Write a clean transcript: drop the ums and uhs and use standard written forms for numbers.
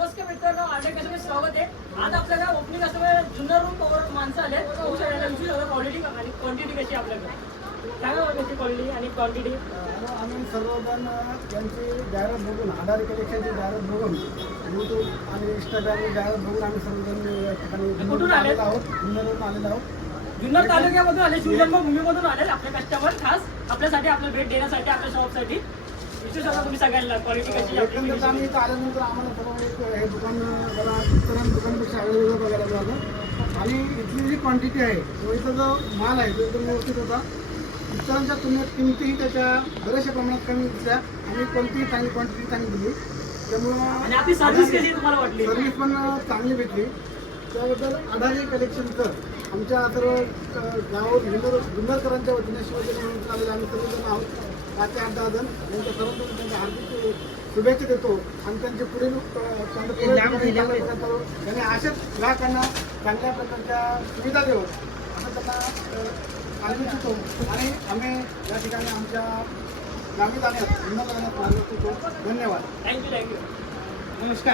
नमस्कार मित्रांनो, आडे कसं स्वागत आहे. आज आपल्याला ओपनिंग असं जुन्नर रूम पॉवर माणसं आले. क्वालिटी आणि क्वांटिटी कशी आपल्याकडे सांगा त्याची क्वालिटी आणि क्वांटिटी. आम्ही सर्वजण यांची जाहिरात बघून आधार कलेक्शनची जाहिरात बघून यूट्यूब आणि इंस्टाग्रामची जाहिरात बघून आम्ही सर्वजण या ठिकाणी कुठून आलेलो आहोत, जुन्नरवरून आलेलो आहोत. जुन्नर तालुक्यामधून आले, शिवजन्मभूमीमधून आले आपले कस्टमर खास आपल्यासाठी आपल्याला भेट देण्यासाठी आपल्या शॉपसाठी. विशेष सांगा तुम्ही सगळ्यांना क्वालिटी कशी एकंदरीत आम्ही इथं आल्यानंतर आम्हाला सर्व एक हे दुकान जरा इतर दुकानपेक्षा वेगवेगळं बघायला मिळालं आणि इथली जी क्वांटिटी आहे तो इथं जो माल आहे तो एकदम व्यवस्थित होता. इतरांच्या तुलनेत किमतीही त्याच्या बऱ्याचशा प्रमाणात कमी दिसल्या आणि कोणतीही चांगली क्वांटिटी चांगली दिली. आणि आपली सर्व्हिस कशी तुम्हाला वाटली? सर्व्हिस पण चांगली भेटली. त्याबद्दल अडाणी कलेक्शनकर आमच्या सर्व जुन्नरकरांच्या वतीने शिवजन्म म्हणून आलेले आम्ही सर्वजण आहोत. 5 ते 8 जण यांच्या सर्वांना त्यांच्या हार्दिक शुभेच्छा देतो आणि त्यांचे पुढील त्यांनी अशाच ग्राहकांना चांगल्या प्रकारच्या सुविधा देऊ असं त्यांना सांगू इच्छितो आणि आम्ही या ठिकाणी आमच्या ग्रामीण जाण्यात जुन्नर जाण्यात धन्यवाद. थँक्यू. नमस्कार.